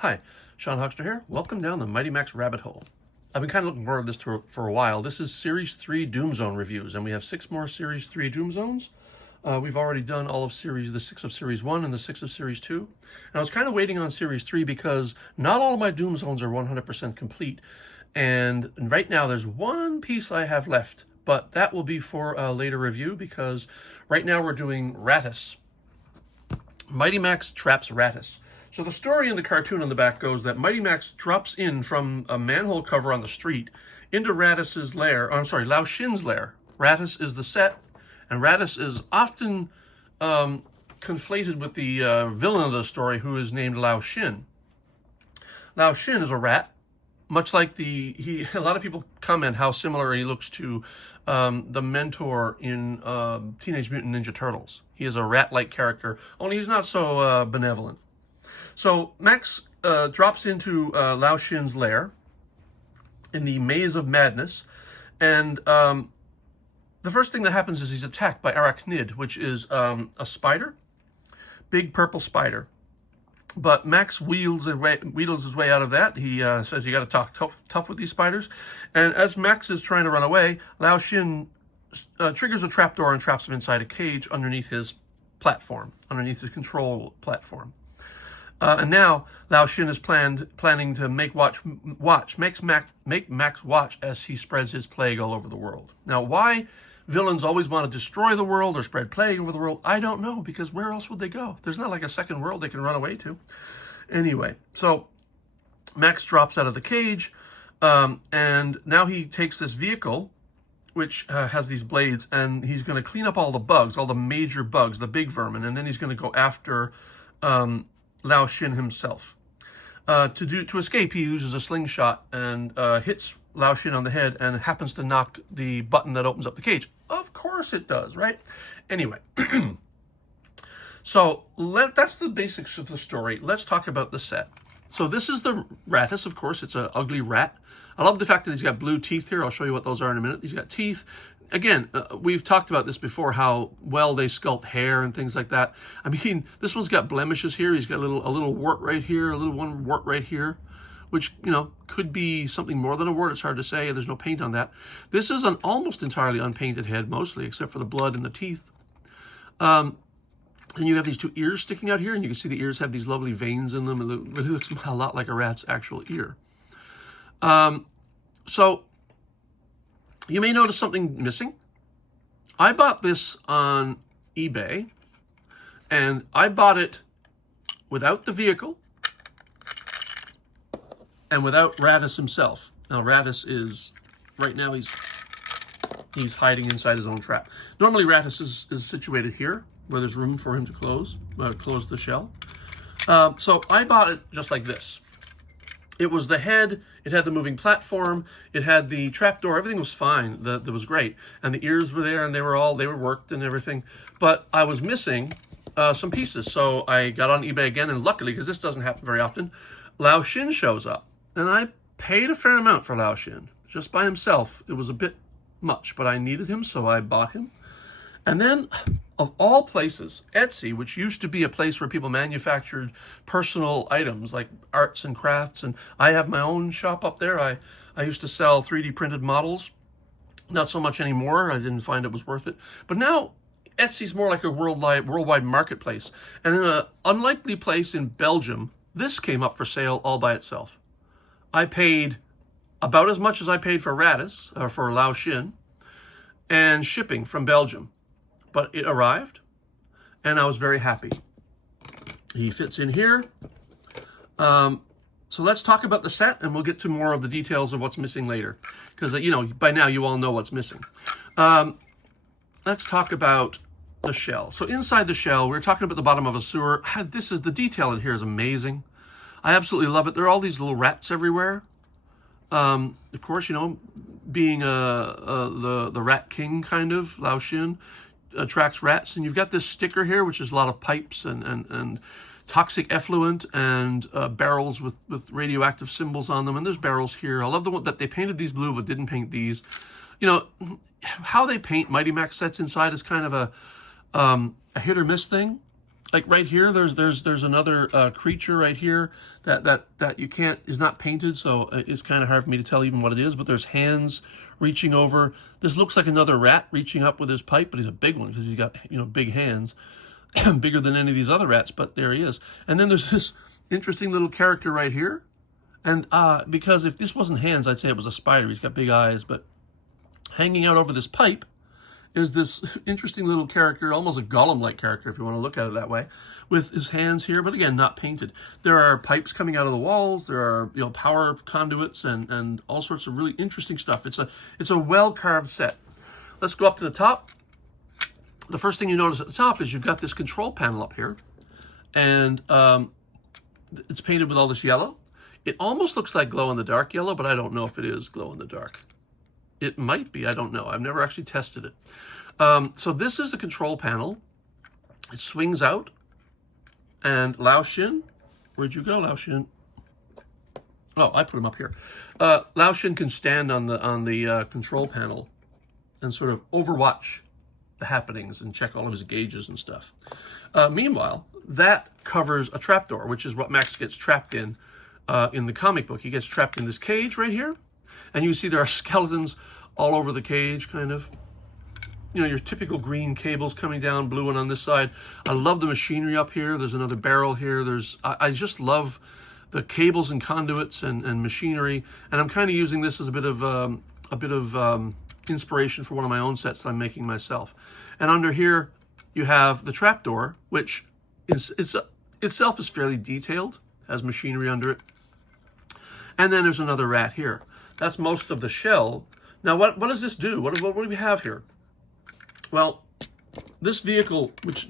Hi, Sean Huckster here. Welcome down the Mighty Max rabbit hole. I've been kind of looking forward to this for a while. This is Series 3 Doom Zone reviews, and we have 6 more Series 3 Doom Zones. We've already done all of the 6 of Series 1 and the 6 of Series 2. And I was kind of waiting on Series 3 because not all of my Doom Zones are 100% complete. And right now there's one piece I have left, but that will be for a later review because right now we're doing Rattus. Mighty Max Traps Rattus. So the story in the cartoon on the back goes that Mighty Max drops in from a manhole cover on the street into Rattus's lair, Lao Shin's lair. Rattus is the set, and Rattus is often conflated with the villain of the story, who is named Lao Shin. Lao Shin is a rat, much like a lot of people comment how similar he looks to the mentor in Teenage Mutant Ninja Turtles. He is a rat-like character, only he's not so benevolent. So Max drops into Lao Shin's lair in the Maze of Madness, and the first thing that happens is he's attacked by Arachnid, which is a spider, big purple spider. But Max wheedles his way out of that. He says you got to talk tough with these spiders, and as Max is trying to run away, Lao Shin triggers a trapdoor and traps him inside a cage underneath his platform, underneath his control platform. And now Lao Shin is planning to make Max watch as he spreads his plague all over the world. Now, why villains always want to destroy the world or spread plague over the world, I don't know, because where else would they go? There's not like a second world they can run away to. Anyway, so Max drops out of the cage, and now he takes this vehicle, which has these blades, and he's going to clean up all the bugs, all the major bugs, the big vermin, and then he's going to go after Lao Shin himself. To escape, he uses a slingshot and hits Lao Shin on the head and happens to knock the button that opens up the cage. Of course it does, right? Anyway, so that's the basics of the story. Let's talk about the set. So this is the Rattus, of course. It's an ugly rat. I love the fact that he's got blue teeth here. I'll show you what those are in a minute. He's got teeth. Again, we've talked about this before, how well they sculpt hair and things like that. I mean, this one's got blemishes here. He's got a little wart right here, one wart right here, which, could be something more than a wart. It's hard to say. There's no paint on that. This is an almost entirely unpainted head, mostly, except for the blood and the teeth. And you have these two ears sticking out here, and you can see the ears have these lovely veins in them. It really looks a lot like a rat's actual ear. So you may notice something missing. I bought this on eBay, and I bought it without the vehicle and without Rattus himself. Now, Rattus is, right now, he's hiding inside his own trap. Normally, Rattus is situated here, where there's room for him to close the shell. So I bought it just like this. It was the head, it had the moving platform, it had the trapdoor, everything was fine, that was great. And the ears were there, and they were worked and everything. But I was missing some pieces, so I got on eBay again, and luckily, because this doesn't happen very often, Lao Shin shows up. And I paid a fair amount for Lao Shin. Just by himself, it was a bit much, but I needed him, so I bought him. And then, of all places, Etsy, which used to be a place where people manufactured personal items like arts and crafts, and I have my own shop up there. I used to sell 3D printed models. Not so much anymore. I didn't find it was worth it. But now, Etsy's more like a worldwide marketplace. And in an unlikely place in Belgium, this came up for sale all by itself. I paid about as much as I paid for Rattus, or for Lao Shin, and shipping from Belgium. But it arrived, and I was very happy. He fits in here. So let's talk about the set, and we'll get to more of the details of what's missing later. Because, by now you all know what's missing. Let's talk about the shell. So inside the shell, we're talking about the bottom of a sewer. The detail in here is amazing. I absolutely love it. There are all these little rats everywhere. Of course, being the rat king, kind of, Lao Shin attracts rats. And you've got this sticker here, which is a lot of pipes and toxic effluent and barrels with radioactive symbols on them. And there's barrels here. I love the one that they painted these blue but didn't paint these. How they paint Mighty Max sets inside is kind of a hit or miss thing. like right here, there's another creature right here that you can't, is not painted, so it's kind of hard for me to tell even what it is, but there's hands reaching over. This looks like another rat reaching up with his pipe, but he's a big one because he's got, big hands, bigger than any of these other rats, but there he is. And then there's this interesting little character right here. And because if this wasn't hands, I'd say it was a spider. He's got big eyes, but hanging out over this pipe is this interesting little character, almost a Gollum-like character, if you want to look at it that way, with his hands here, but again, not painted. There are pipes coming out of the walls. There are, power conduits and all sorts of really interesting stuff. It's a well-carved set. Let's go up to the top. The first thing you notice at the top is you've got this control panel up here, and it's painted with all this yellow. It almost looks like glow-in-the-dark yellow, but I don't know if it is glow-in-the-dark. It might be, I don't know. I've never actually tested it. So this is the control panel. It swings out, and Lao Shin, where'd you go, Lao Shin? Oh, I put him up here. Lao Shin can stand on the control panel and sort of overwatch the happenings and check all of his gauges and stuff. Meanwhile, that covers a trapdoor, which is what Max gets trapped in the comic book. He gets trapped in this cage right here, and you see there are skeletons all over the cage, kind of. Your typical green cables coming down, blue one on this side. I love the machinery up here. There's another barrel here. I just love the cables and conduits and machinery, and I'm kind of using this as a bit of inspiration for one of my own sets that I'm making myself. And under here, you have the trapdoor, which itself is fairly detailed, has machinery under it. And then there's another rat here. That's most of the shell. Now, what does this do? What do we have here? Well, this vehicle, which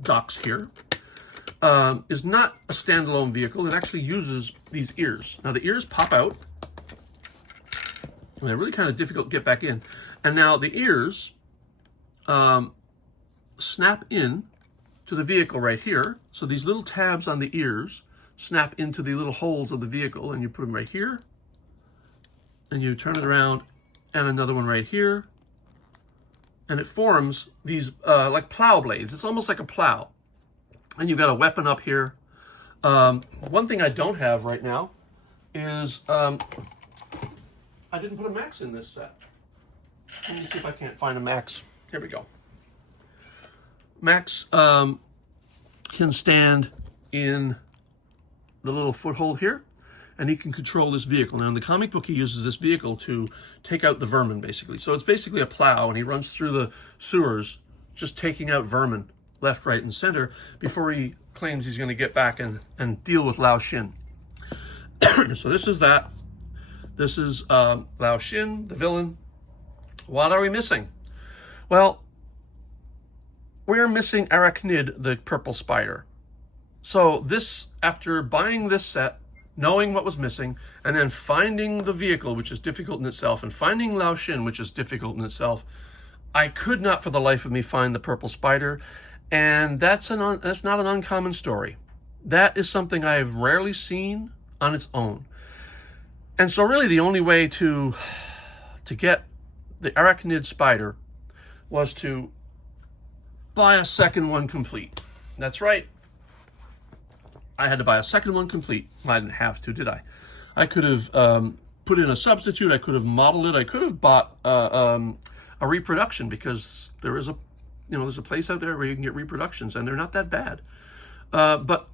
docks here, is not a standalone vehicle. It actually uses these ears. Now, the ears pop out, and they're really kind of difficult to get back in. And now the ears snap in to the vehicle right here. So these little tabs on the ears snap into the little holes of the vehicle, and you put them right here, and you turn it around, and another one right here, and it forms these like plow blades. It's almost like a plow. And you've got a weapon up here. One thing I don't have right now is I didn't put a Max in this set. Let me see if I can't find a Max. Here we go. Max can stand in the little foothold here, and he can control this vehicle. Now, in the comic book, he uses this vehicle to take out the vermin, basically. So it's basically a plow, and he runs through the sewers, just taking out vermin left, right, and center before he claims he's going to get back and deal with Lao Shin. So this is that. This is Lao Shin, the villain. What are we missing? Well, we're missing Arachnid, the purple spider. So this, after buying this set, knowing what was missing, and then finding the vehicle, which is difficult in itself, and finding Lao Shin, which is difficult in itself, I could not for the life of me find the purple spider, and that's not an uncommon story. That is something I have rarely seen on its own. And so really the only way to get the Arachnid spider was to buy a second one complete. That's right. I had to buy a second one complete. I didn't have to, did I? I could have put in a substitute. I could have modeled it. I could have bought a reproduction, because there is there's a place out there where you can get reproductions, and they're not that bad. But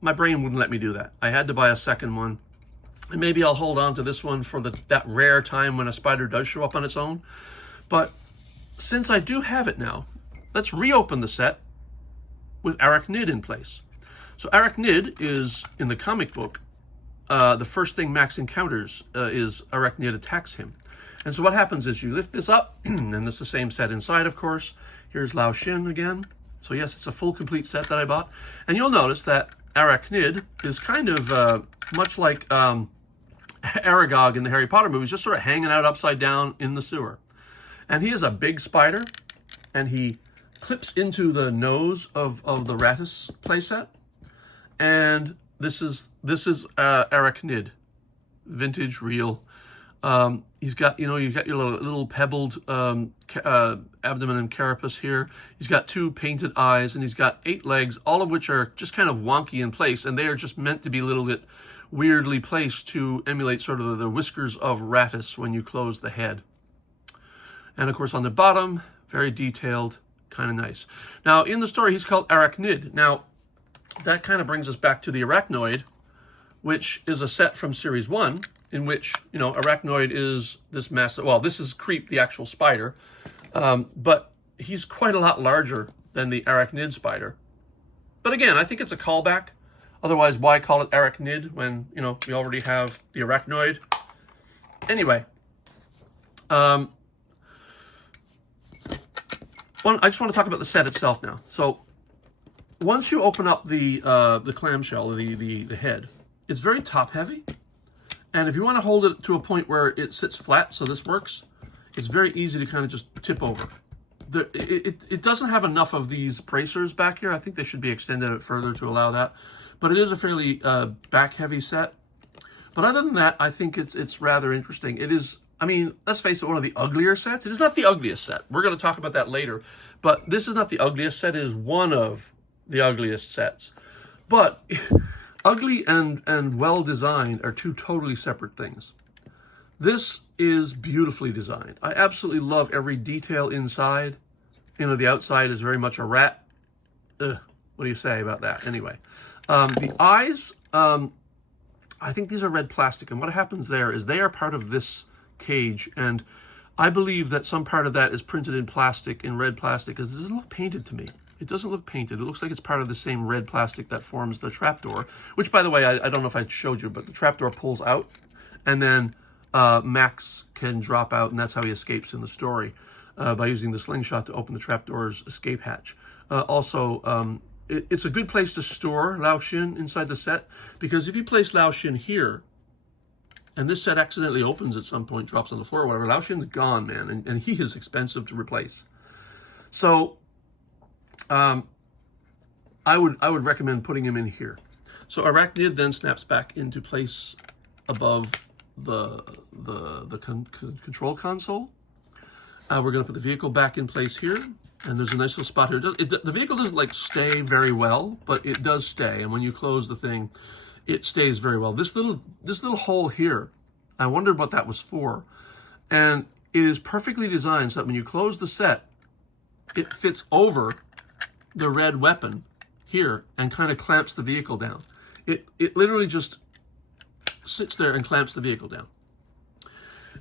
my brain wouldn't let me do that. I had to buy a second one. And maybe I'll hold on to this one for that rare time when a spider does show up on its own. But since I do have it now, let's reopen the set with Arachnid in place. So Arachnid is, in the comic book, the first thing Max encounters is Arachnid attacks him. And so what happens is you lift this up, and it's the same set inside, of course. Here's Lao Shin again. So yes, it's a full complete set that I bought. And you'll notice that Arachnid is kind of much like Aragog in the Harry Potter movies, just sort of hanging out upside down in the sewer. And he is a big spider, and he clips into the nose of the Rattus playset. And this is Arachnid, vintage, real. He's got, you've got your little pebbled abdomen and carapace here. He's got 2 painted eyes, and he's got 8 legs, all of which are just kind of wonky in place, and they are just meant to be a little bit weirdly placed to emulate sort of the whiskers of Rattus when you close the head. And of course on the bottom, very detailed, kind of nice. Now in the story he's called Arachnid. Now that kind of brings us back to the Arachnoid, which is a set from Series 1, in which, Arachnoid is this massive, well, this is Creep, the actual spider, but he's quite a lot larger than the Arachnid spider. But again, I think it's a callback. Otherwise, why call it Arachnid when, we already have the Arachnoid? Anyway, I just want to talk about the set itself now. So once you open up the clamshell, the head, it's very top heavy. And if you want to hold it to a point where it sits flat, so this works, it's very easy to kind of just tip over. It doesn't have enough of these bracers back here. I think they should be extended out further to allow that. But it is a fairly back-heavy set. But other than that, I think it's rather interesting. It is, let's face it, one of the uglier sets. It is not the ugliest set. We're going to talk about that later. But this is not the ugliest set. It is one of the ugliest sets. But ugly and well-designed are 2 totally separate things. This is beautifully designed. I absolutely love every detail inside. The outside is very much a rat. Ugh, what do you say about that? Anyway, the eyes, I think these are red plastic. And what happens there is they are part of this cage. And I believe that some part of that is printed in plastic, in red plastic, because it doesn't look painted to me. It doesn't look painted. It looks like it's part of the same red plastic that forms the trapdoor, which, by the way, I don't know if I showed you, but the trapdoor pulls out, and then Max can drop out, and that's how he escapes in the story, by using the slingshot to open the trapdoor's escape hatch. It's a good place to store Lao Shin inside the set, because if you place Lao Shin here, and this set accidentally opens at some point, drops on the floor or whatever, Lao Shin's gone, man, and he is expensive to replace. So I would recommend putting him in here. So Arachnid then snaps back into place above the control console. We're going to put the vehicle back in place here, and there's a nice little spot here. The vehicle doesn't stay very well, but it does stay. And when you close the thing, it stays very well. This little hole here, I wondered what that was for, and it is perfectly designed so that when you close the set, it fits over the red weapon here and kind of clamps the vehicle down. It literally just sits there and clamps the vehicle down.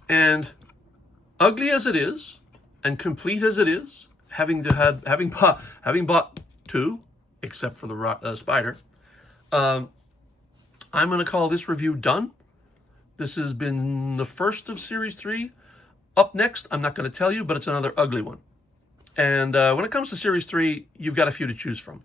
And ugly as it is, and complete as it is, having bought 2, except for the spider, I'm going to call this review done. This has been the first of Series 3. Up next, I'm not going to tell you, but it's another ugly one. And when it comes to Series 3, you've got a few to choose from.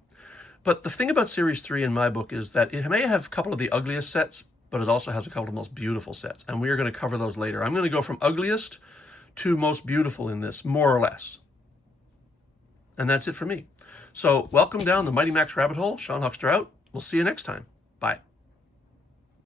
But the thing about Series 3 in my book is that it may have a couple of the ugliest sets, but it also has a couple of the most beautiful sets. And we are going to cover those later. I'm going to go from ugliest to most beautiful in this, more or less. And that's it for me. So welcome down the Mighty Max rabbit hole. Sean Huckster out. We'll see you next time. Bye.